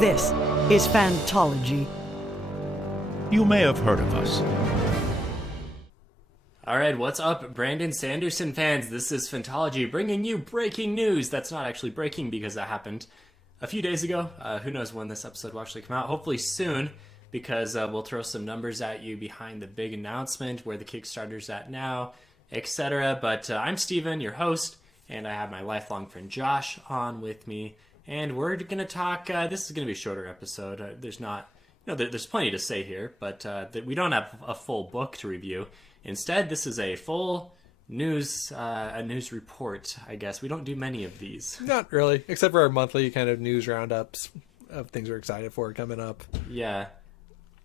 This is Fantology. You may have heard of us. All right, what's up, Brandon Sanderson fans? This is Fantology bringing you breaking news. That's not actually breaking because that happened a few days ago. Who knows when this episode will actually come out? Hopefully soon, because we'll throw some numbers at you behind the big announcement, where the Kickstarter's at now, etc. But I'm Steven, your host, and I have my lifelong friend Josh on with me. And we're going to talk, this is going to be a shorter episode. There's plenty to say here, but we don't have a full book to review. Instead, this is a full news report, I guess. We don't do many of these. Not really, except for our monthly kind of news roundups of things we're excited for coming up. Yeah,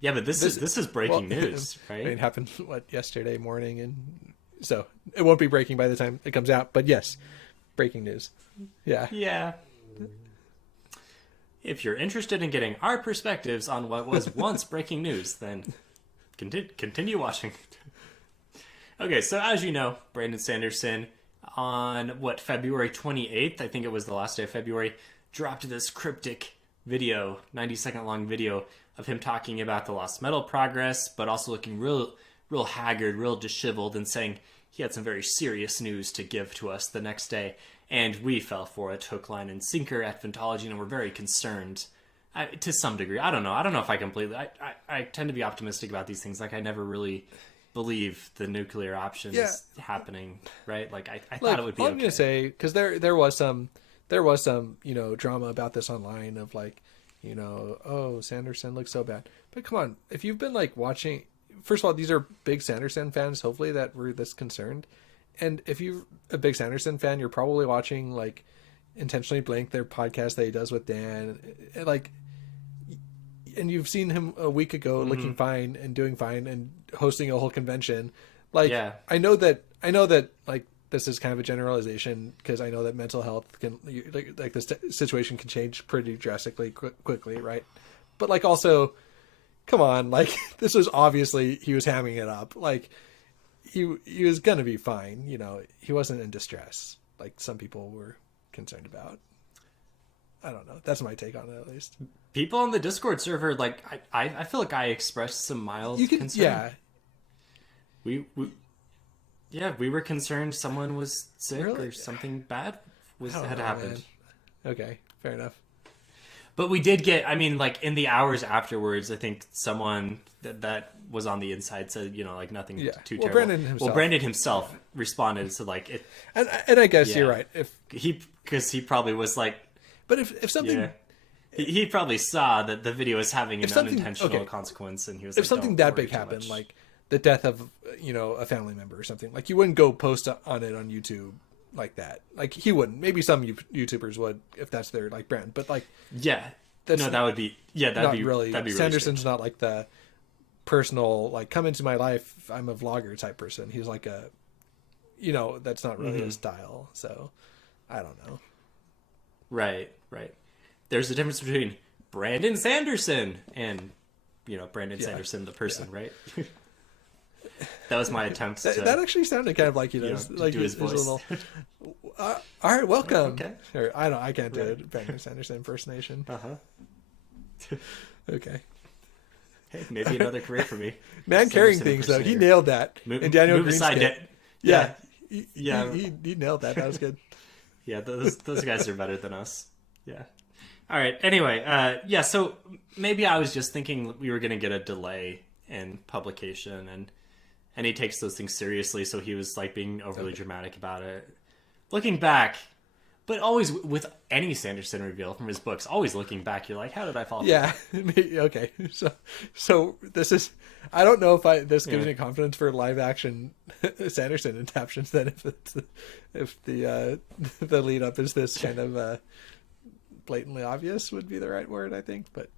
but this is breaking news, right? It happened yesterday morning, and so it won't be breaking by the time it comes out. But yes, breaking news. Yeah. If you're interested in getting our perspectives on what was once breaking news, then continue watching. Okay, so as you know, Brandon Sanderson on February 28th, I think it was the last day of February, dropped this cryptic video, 90-second long video of him talking about the lost metal progress, but also looking real haggard, real disheveled, and saying he had some very serious news to give to us the next day. And we fell for it, hook, line, and sinker at Fantology, and we're very concerned to some degree. I don't know if I completely... I tend to be optimistic about these things. Like, I never really believe the nuclear option is happening, right? Like, I thought it would be okay. I'm going to say, because there was some, drama about this online of Sanderson looks so bad. But come on, if you've been watching... First of all, these are big Sanderson fans, hopefully, that were this concerned. And if you're a big Sanderson fan, you're probably watching Intentionally Blank, their podcast that he does with Dan, and you've seen him a week ago looking fine and doing fine and hosting a whole convention. I know that this is kind of a generalization, because I know that mental health can this situation can change pretty drastically quickly, right? But also, come on, this was obviously he was hamming it up. He was gonna be fine, he wasn't in distress like some people were concerned about. I don't know. That's my take on it, at least. People on the Discord server, I feel like I expressed some mild concern. Yeah. We were concerned someone was sick or something bad had happened. Man. Okay, fair enough. But we did get, in the hours afterwards, I think someone that was on the inside said, nothing too terrible. Brandon himself responded to it. And I guess you're right. Because he probably was but if something... Yeah. He probably saw that the video was having an unintentional consequence, and he was if something that big happened, like the death of, a family member or something, you wouldn't go post on it on YouTube like that. He wouldn't. Maybe some YouTubers would, if that's their brand, but that would be really Sanderson's not the personal come into my life, I'm a vlogger type person. He's that's not really his style. So I don't know. Right. There's a difference between Brandon Sanderson and Brandon Sanderson the person, right? That was my attempt. That actually sounded kind of like do his voice. Little, all right, welcome. Okay. Or, I can't do it. Brandon Sanderson impersonation. Okay. Hey, maybe another career for me. Man carrying things though, he nailed that. And Daniel Green Yeah. He nailed that. That was good. Yeah, those guys are better than us. Yeah. All right. Anyway, so maybe I was just thinking we were going to get a delay in publication, and he takes those things seriously, so he was being overly dramatic about it. Looking back, but always with any Sanderson reveal from his books, always looking back, you're like, how did I fall? Yeah. Okay. So this is, I don't know if this gives me confidence for live action Sanderson adaptations. Then if the lead up is this kind of blatantly obvious would be the right word, I think, but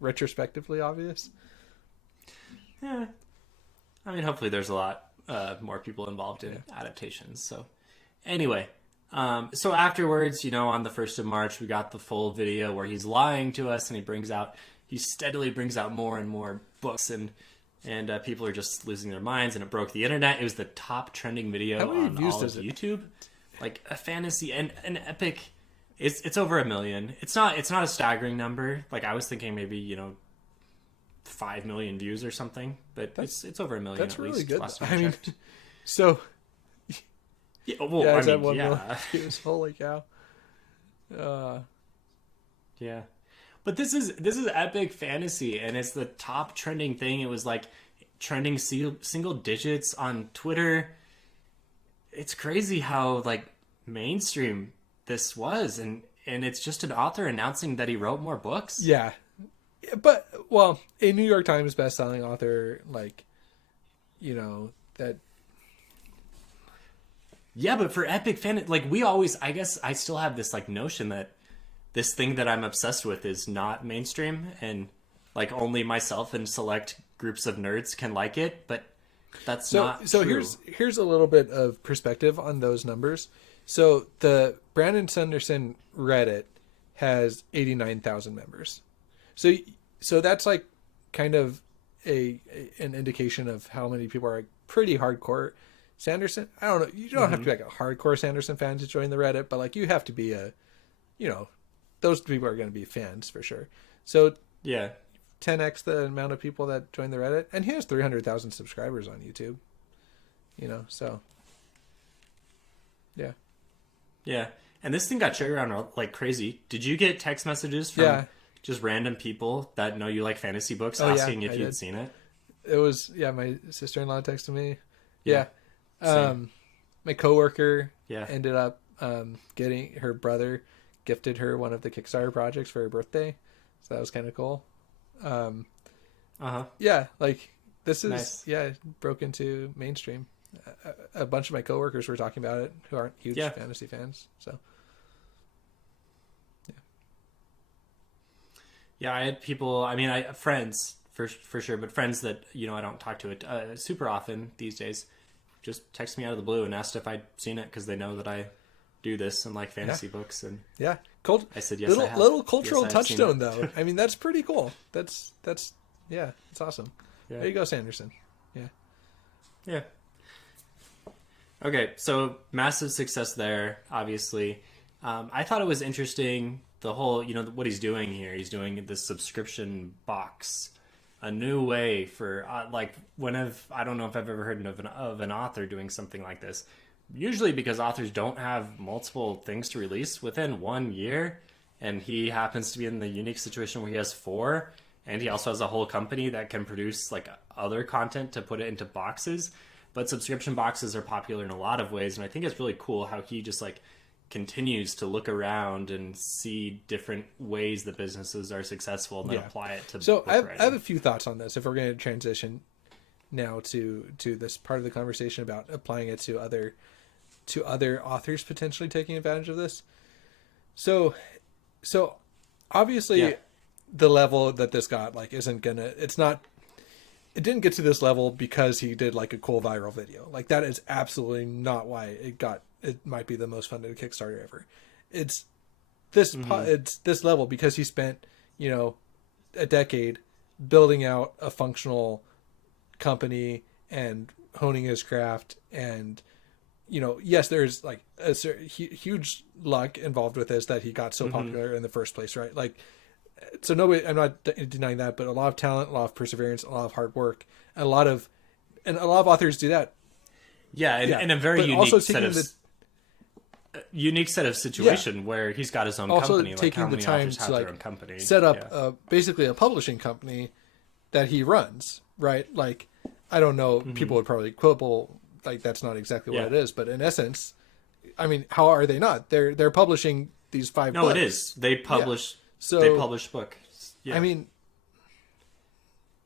retrospectively obvious. Yeah. Hopefully there's a lot more people involved in adaptations. So anyway, so afterwards, on the 1st of March, we got the full video where he's lying to us, and he steadily brings out more and more books, and people are just losing their minds, and it broke the internet. It was the top trending video on all of YouTube. A fantasy and an epic It's over 1 million. It's not a staggering number. Like I was thinking maybe 5 million views or something, but it's over 1 million. That's at really least, good. last time I mean, checked. so Yeah, well, yeah, I it's at mean, 1 yeah. million views. Holy cow! Yeah. But this is epic fantasy, and it's the top trending thing. It was like trending single digits on Twitter. It's crazy how like mainstream this was, and it's just an author announcing that he wrote more books. Yeah, but well, a New York Times best-selling author, like, that. Yeah, but for epic fan, like we always, I guess I still have this like notion that this thing that I'm obsessed with is not mainstream, and like only myself and select groups of nerds can like it, but that's not So true. here's a little bit of perspective on those numbers. So the Brandon Sanderson Reddit has 89,000 members. So that's like kind of an indication of how many people are like pretty hardcore Sanderson. I don't know. You don't have to be like a hardcore Sanderson fan to join the Reddit, but like you have to be those people are going to be fans for sure. So Yeah. 10x the amount of people that join the Reddit, and he has 300,000 subscribers on YouTube. So yeah. Yeah. And this thing got shared around like crazy. Did you get text messages from just random people that know you like fantasy books asking if you'd seen it? It was, my sister-in-law texted me. Yeah. My coworker Yeah. ended up getting her brother gifted her one of the Kickstarter projects for her birthday. So that was kind of cool. Yeah, like this is Nice. broke into mainstream. A bunch of my coworkers were talking about it who aren't huge fantasy fans. So Yeah, I had people. I mean, friends for sure, but friends that I don't talk to it super often these days. Just text me out of the blue and asked if I'd seen it because they know that I do this and like fantasy books. And yeah, I said yes. I have. Little cultural Yes, I have seen touchstone it. though. I mean, that's pretty cool. That's it's awesome. Yeah. There you go, Sanderson. Yeah. Okay, so massive success there, obviously. I thought it was interesting, the whole, what he's doing here. He's doing this subscription box, a new way for, I don't know if I've ever heard of an author doing something like this. Usually because authors don't have multiple things to release within 1 year, and he happens to be in the unique situation where he has 4, and he also has a whole company that can produce like other content to put it into boxes. But subscription boxes are popular in a lot of ways, and I think it's really cool how he just like continues to look around and see different ways that businesses are successful and then apply it to So book writing. I have a few thoughts on this if we're going to transition now to this part of the conversation about applying it to other authors potentially taking advantage of this. So obviously the level that this got like it didn't get to this level because he did like a cool viral video. Like that is absolutely not why it might be the most funded Kickstarter ever. It's this level because he spent, a decade building out a functional company and honing his craft. And, yes, there's like a huge luck involved with this that he got so popular in the first place, right? Like, so nobody, I'm not denying that, but a lot of talent, a lot of perseverance, a lot of hard work, and a lot of authors do that. Yeah, and a very unique set of situation where he's got his own Also company. taking like how the many time authors to have like their own company. set up basically a publishing company that he runs, right? Like, I don't know, people would probably quibble, like that's not exactly what it is, but in essence, I mean, how are they not? They're publishing these 5 books. No, it is. They publish. So they publish books. Yeah. I mean,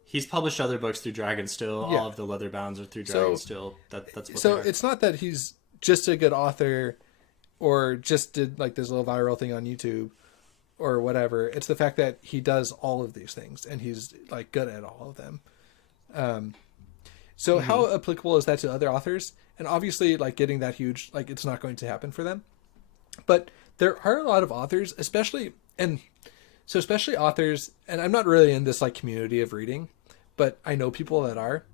he's published other books through Dragonsteel. Yeah. All of the Leatherbounds are through Dragonsteel. That's what so they are. it's not that he's just a good author or just did like this little viral thing on YouTube or whatever. It's the fact that he does all of these things and he's like good at all of them. So how applicable is that to other authors? And obviously like getting that huge, like it's not going to happen for them, but there are a lot of authors, especially authors, and I'm not really in this like community of reading, but I know people that are,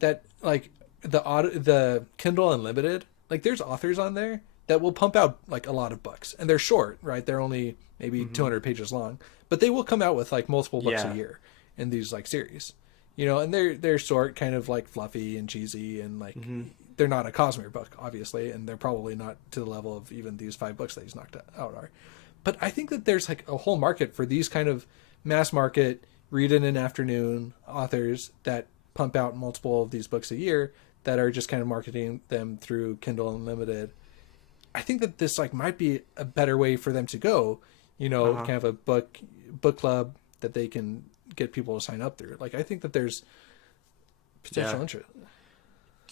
that like the Kindle Unlimited, like there's authors on there that will pump out like a lot of books, and they're short, right? They're only maybe 200 pages long, but they will come out with like multiple books a year in these like series, you know, and they're short, kind of like fluffy and cheesy, and like they're not a Cosmere book, obviously, and they're probably not to the level of even these 5 books that he's knocked out are. But I think that there's like a whole market for these kind of mass market, read in an afternoon authors that pump out multiple of these books a year that are just kind of marketing them through Kindle Unlimited. I think that this like might be a better way for them to go, you know, kind of a book club that they can get people to sign up through. Like, I think that there's potential interest.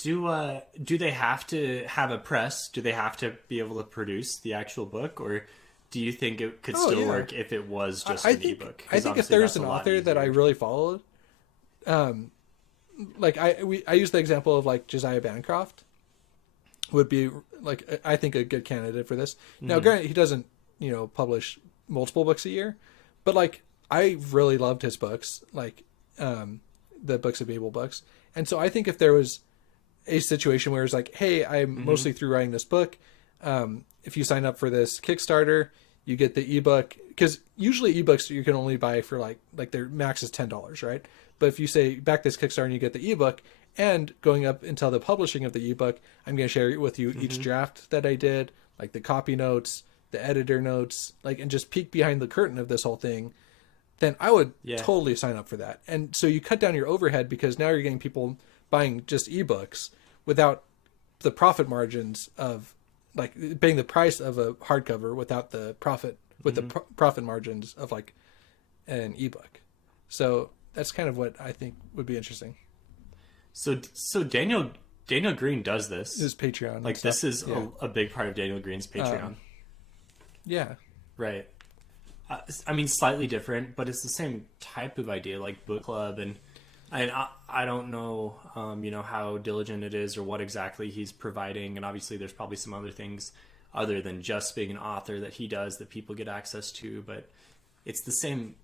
Do they have to have a press? Do they have to be able to produce the actual book, or do you think it could still work if it was just an ebook? I think if there's an author that I really followed, like I use the example of like Josiah Bancroft would be like, I think, a good candidate for this. Now, granted, he doesn't, you know, publish multiple books a year, but like I really loved his books, like the Books of Babel books. And so I think if there was a situation where it's like, hey, I'm mostly through writing this book, if you sign up for this Kickstarter, you get the ebook, because usually ebooks you can only buy for like their max is $10, right? But if you say back this Kickstarter and you get the ebook, and going up until the publishing of the ebook, I'm going to share with you each draft that I did, like the copy notes, the editor notes, like, and just peek behind the curtain of this whole thing, then I would totally sign up for that. And so you cut down your overhead, because now you're getting people buying just ebooks without the profit margins of like paying the price of a hardcover without the profit, with the profit margins of like an ebook. So that's kind of what I think would be interesting. So Daniel Green does this. His Patreon. Like, this is a big part of Daniel Green's Patreon. Yeah. Right. I mean, slightly different, but it's the same type of idea, like book club. And I don't know, you know, how diligent it is or what exactly he's providing. And obviously there's probably some other things other than just being an author that he does that people get access to, but it's the same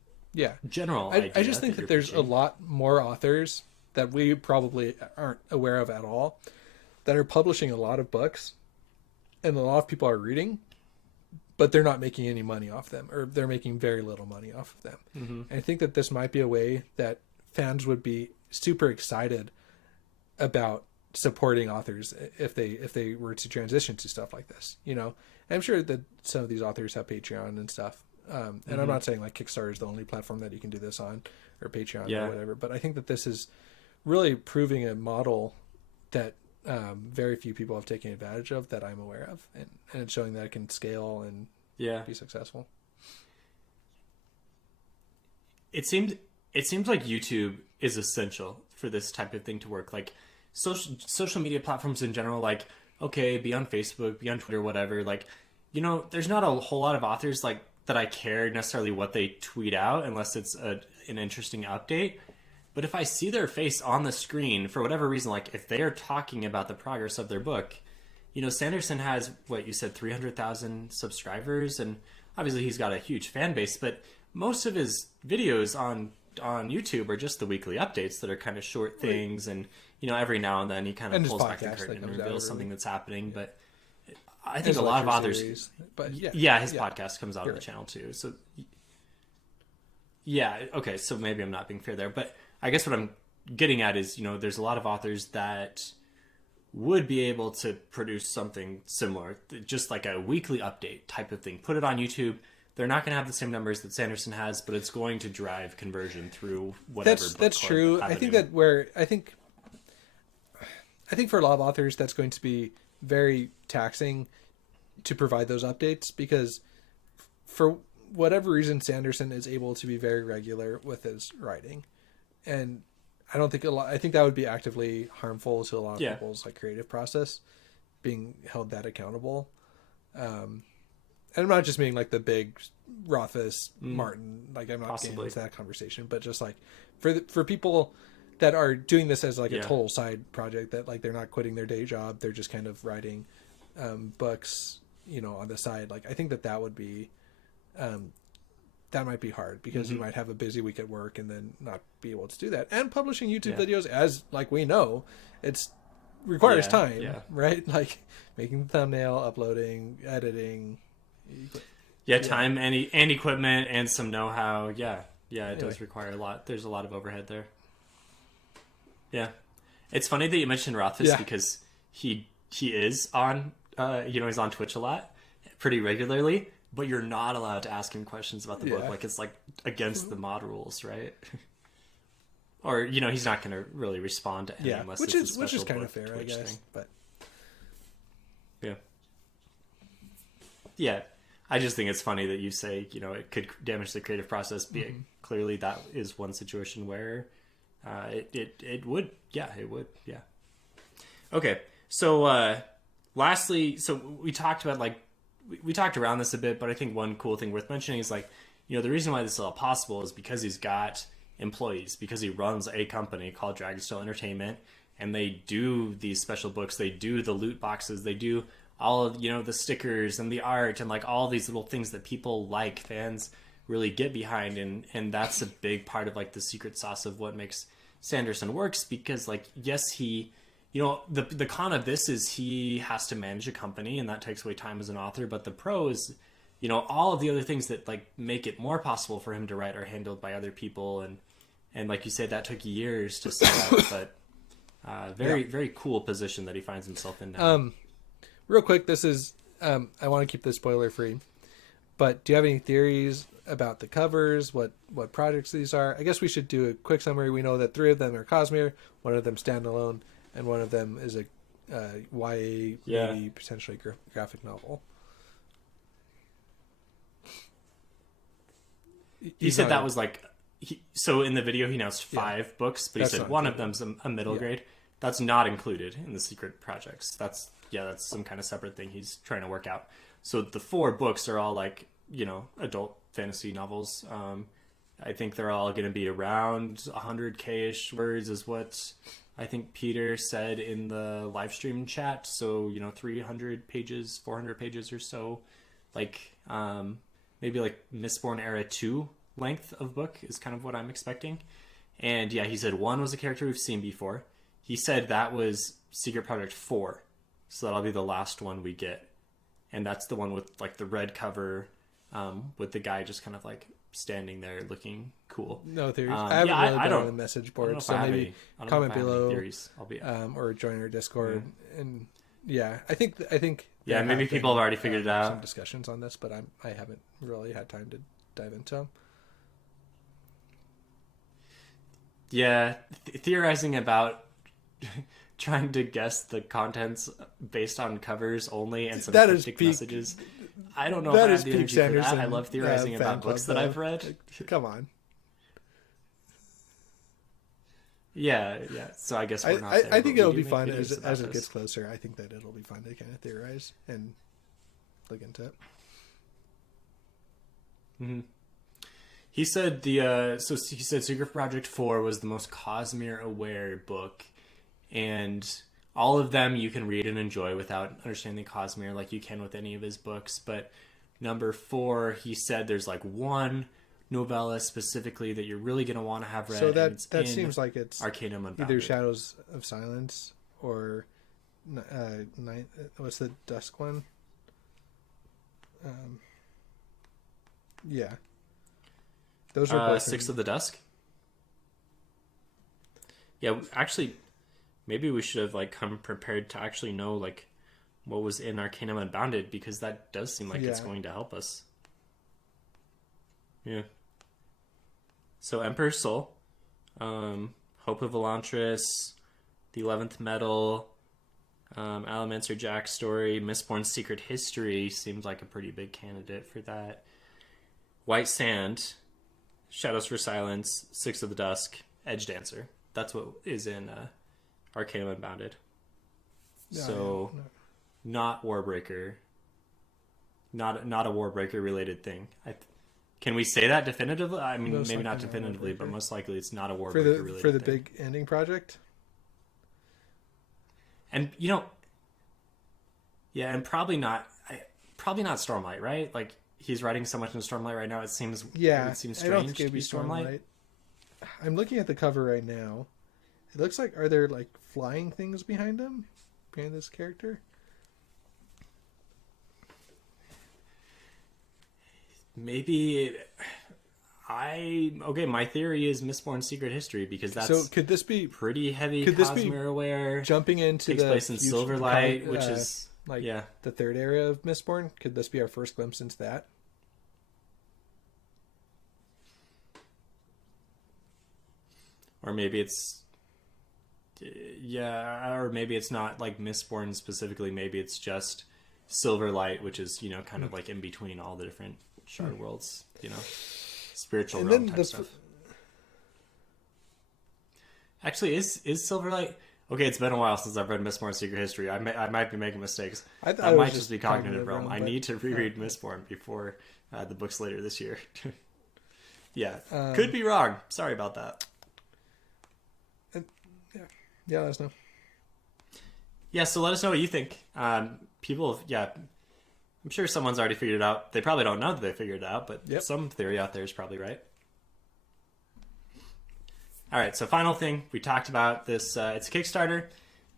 general idea. I just think that there's a lot more authors that we probably aren't aware of at all that are publishing a lot of books, and a lot of people are reading, but they're not making any money off them, or they're making very little money off of them. And I think that this might be a way that fans would be super excited about supporting authors if they were to transition to stuff like this, you know. And I'm sure that some of these authors have Patreon and stuff. And I'm not saying like Kickstarter is the only platform that you can do this on, or Patreon or whatever, but I think that this is really proving a model that very few people have taken advantage of that I'm aware of, and it's showing that it can scale and be successful. It seems like YouTube is essential for this type of thing to work. Like social media platforms in general, like, okay, be on Facebook, be on Twitter, whatever. Like, you know, there's not a whole lot of authors like that I care necessarily what they tweet out unless it's an interesting update. But if I see their face on the screen for whatever reason, like if they are talking about the progress of their book, you know, Sanderson has, what you said, 300,000 subscribers, and obviously he's got a huge fan base, but most of his videos on YouTube are just the weekly updates that are kind of short things, and, you know, every now and then he kind of pulls back the curtain and reveals something that's happening. But I think a lot of authors, his podcast comes out on the channel too. So okay, so maybe I'm not being fair there, but I guess what I'm getting at is, you know, there's a lot of authors that would be able to produce something similar, just like a weekly update type of thing. Put it on YouTube. They're not going to have the same numbers that Sanderson has, but it's going to drive conversion through whatever. That's true. I think I think for a lot of authors, that's going to be very taxing to provide those updates, because for whatever reason, Sanderson is able to be very regular with his writing. And I don't think I think that would be actively harmful to a lot of people's like creative process, being held that accountable. And I'm not just meaning like the big Rothfuss Martin, like I'm not getting into that conversation, but just like for people that are doing this as like a total side project, that like they're not quitting their day job, they're just kind of writing books, you know, on the side. Like I think that would be that might be hard, because you might have a busy week at work and then not be able to do that. And publishing YouTube videos, as like we know, it's requires time, yeah. right? Like making the thumbnail, uploading, editing. Time and equipment and some know-how. It does require a lot. There's a lot of overhead there. Yeah, it's funny that you mentioned Rothfuss because he is on he's on Twitch a lot, pretty regularly, but you're not allowed to ask him questions about the book. Like it's like against the mod rules, right? Or he's not going to really respond to any unless which it's is kind of book fair, Twitch I guess. thing. But yeah, I just think it's funny that you say it could damage the creative process. Clearly, that is one situation where it would. Yeah, it would. Yeah. Okay, so lastly, so we talked about we talked around this a bit, but I think one cool thing worth mentioning is the reason why this is all possible is because he's got employees, because he runs a company called Dragonstone Entertainment, and they do these special books, they do the loot boxes, they do all of the stickers and the art and all these little things that people fans really get behind, and that's a big part of the secret sauce of what makes Sanderson works, because yes, he the con of this is he has to manage a company, and that takes away time as an author, but the pro is all of the other things that make it more possible for him to write are handled by other people, and like you said, that took years to set up, but very cool position that he finds himself in now. Real quick, this is I want to keep this spoiler free, but do you have any theories about the covers, what projects these are? I guess we should do a quick summary. We know that 3 of them are Cosmere, 1 of them standalone, and 1 of them is a YA, maybe potentially graphic novel. He said that was so in the video he announced 5 books, but he said one of them's a middle grade. That's not included in the secret projects. That's some kind of separate thing he's trying to work out. So the 4 books are all adult fantasy novels. I think they're all going to be around 100k-ish words is what I think Peter said in the live stream chat. So 300 pages, 400 pages or so, maybe Mistborn Era 2 length of book is kind of what I'm expecting. And he said 1 was a character we've seen before. He said that was Secret Project 4. So that'll be the last one we get. And that's the one with the red cover, with the guy just kind of standing there looking cool. No theories. I haven't really been on the message board, so maybe comment below theories. I'll be or join our Discord. And I think maybe people have already figured it out. Some discussions on this, but I haven't really had time to dive into them. Yeah, theorizing about trying to guess the contents based on covers only and some cryptic messages. I don't know if I have the energy for that. I love theorizing about books that I've read. Come on. Yeah. So I guess we're not there. I think it'll be fun as it gets closer. I think that it'll be fun to kind of theorize and look into it. Mm-hmm. He said Secret Project 4 was the most Cosmere aware book, and all of them you can read and enjoy without understanding Cosmere like you can with any of his books. But number 4, he said there's one novella specifically that you're really going to want to have read. So that seems like it's Arcanum Unbounded. Either Shadows of Silence or what's the Dusk one? Those are both Six of the Dusk. Yeah, actually, maybe we should have come prepared to actually know what was in Arcanum Unbounded, because that does seem like it's going to help us. Yeah. So Emperor's Soul, Hope of Elantris, The 11th Metal, Alamancer Jack's story, Mistborn's Secret History seems like a pretty big candidate for that. White Sand, Shadows for Silence, Six of the Dusk, Edge Dancer. That's what is in Arcanum Unbounded. Not Warbreaker. Not a Warbreaker related thing. Can we say that definitively? I mean, maybe not definitively, but most likely it's not a Warbreaker related thing. For the big ending project? And and probably not Stormlight, right? He's writing so much in Stormlight right now. It seems strange I don't think it'd to be Stormlight. I'm looking at the cover right now. It looks are there flying things behind him? behind this character? Maybe my theory is Mistborn Secret History, because that's So could this be pretty heavy could this be Cosmere-aware. jumping into Takes the place in future- Silverlight, which is like yeah. the third area of Mistborn? Could this be our first glimpse into that? Or maybe it's or maybe it's not like Mistborn specifically. Maybe it's just Silverlight, which is, you know, kind of like in between all the different shard worlds, you know, spiritual And realm then type stuff. Actually, is Silverlight? Okay, it's been a while since I've read Mistborn Secret History. I might be making mistakes. That might just be cognitive realm. realm, I but- need to reread Mistborn before the books later this year. Yeah, could be wrong. Sorry about that. Yeah, let us know. Yeah, so let us know what you think. People, I'm sure someone's already figured it out. They probably don't know that they figured it out, but Yep. some theory out there is probably right. All right, so final thing. We talked about this. It's a Kickstarter.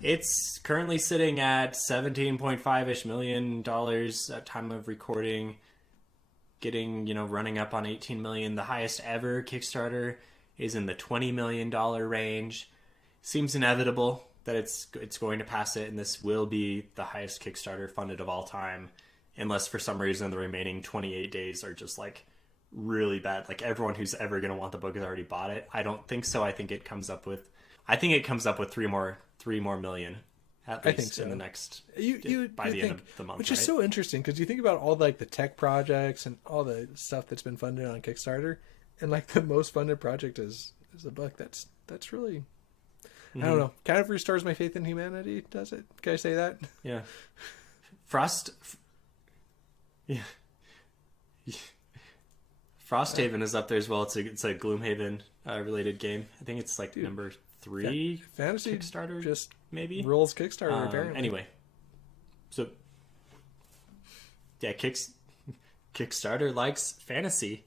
It's currently sitting at $17.5-ish million at time of recording, getting, running up on 18 million. The highest ever Kickstarter is in the $20 million range. Seems inevitable that it's going to pass it, and this will be the highest Kickstarter funded of all time, unless for some reason the remaining 28 days are just like really bad. Like everyone who's ever going to want the book has already bought it. I don't think so. I think it comes up with 3 more million at least, I think so. in the next By the end of the month, which right? is so interesting because you think about all like the tech projects and all the stuff that's been funded on Kickstarter, and like the most funded project is a book. That's really, I don't know. Kind of restores my faith in humanity. Does it? Can I say that? Yeah. Frosthaven is up there as well. It's a Gloomhaven related game. I think it's like number 3 Fantasy Kickstarter, just maybe rules Kickstarter apparently. Anyway, so yeah, Kickstarter likes fantasy.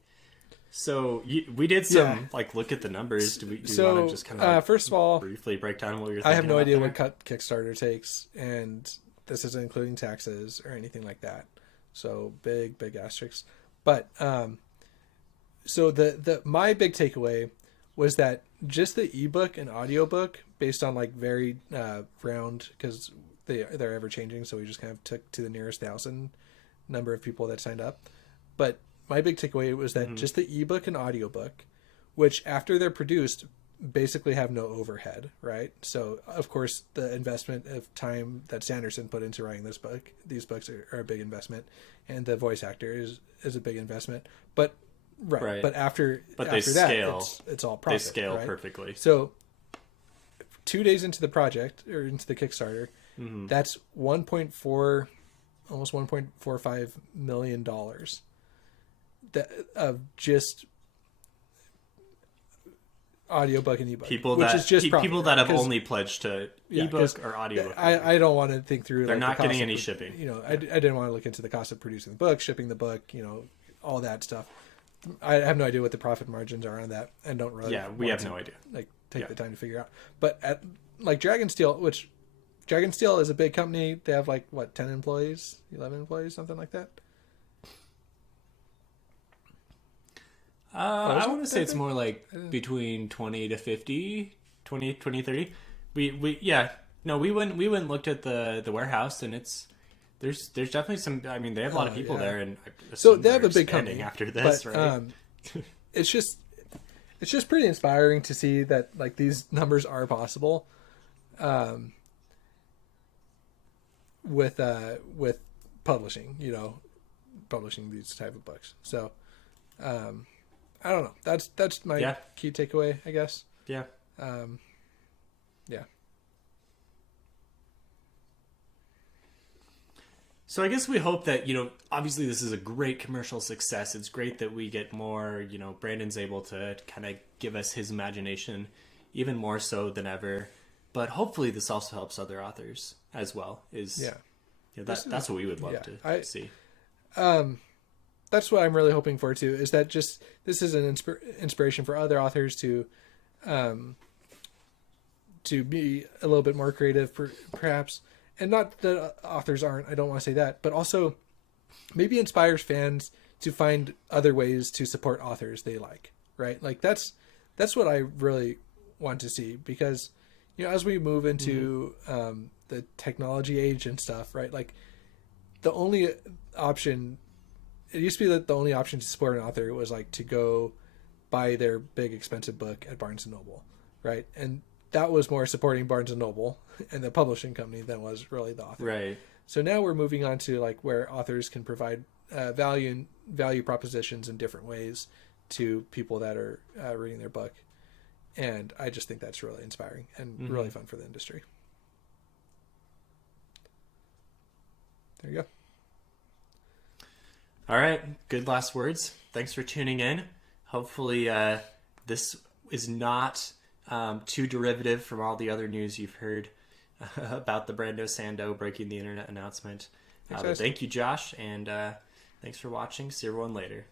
So we did some look at the numbers. Do you want to just kind of first of all, briefly break down what you're thinking? I have no idea there? what cut Kickstarter takes, and this isn't including taxes or anything like that. So big asterisks. But so the my big takeaway was that just the ebook and audiobook, based on like very round, because they're ever changing, so we just kind of took to the nearest 1,000 number of people that signed up. But my big takeaway was that just the ebook and audiobook, which after they're produced basically have no overhead, right? So of course the investment of time that Sanderson put into writing these books are a big investment, and the voice actor is a big investment. But but after they that, scale. it's all profit. They scale right? perfectly. So 2 days into the project or into the Kickstarter, that's almost $1.45 million of just audiobook and ebook. People which that is just profit, people that have 'cause- only pledged to ebook or audiobook. I don't want to think through. They're like, not the cost getting of any shipping. I didn't want to look into the cost of producing the book, shipping the book, all that stuff. I have no idea what the profit margins are on that, and don't really. Yeah, we have no idea. Take the time to figure out. But at Dragonsteel, which Dragonsteel is a big company. They have 10 employees, 11 employees, something like that. I want to say it's more like between 20 to 50, 20, 30. We went and looked at the warehouse, and there's definitely some. I mean, they have a lot of people there, and So they have a big company after this, but, right? It's just pretty inspiring to see that these numbers are possible, with publishing, publishing these type of books. So, I don't know. That's my key takeaway, I guess. Yeah. Yeah. So I guess we hope that, obviously this is a great commercial success. It's great that we get more, Brandon's able to kind of give us his imagination even more so than ever. But hopefully this also helps other authors as well. That's what we would love to see. That's what I'm really hoping for too, is that just this is an inspiration for other authors to be a little bit more creative, perhaps, and not that authors aren't, I don't want to say that, but also maybe inspires fans to find other ways to support authors they like, right? Like that's what I really want to see, because, you know, as we move into the technology age and stuff, right? Like the only option, it used to be that the only option to support an author was like to go buy their big expensive book at Barnes and Noble, right? And that was more supporting Barnes and Noble and the publishing company than was really the author. Right. So now we're moving on to like where authors can provide value propositions in different ways to people that are reading their book. And I just think that's really inspiring and really fun for the industry. There you go. All right. Good last words. Thanks for tuning in. Hopefully this is not too derivative from all the other news you've heard about the Brando Sando breaking the internet announcement. But thank you, Josh, and thanks for watching. See everyone later.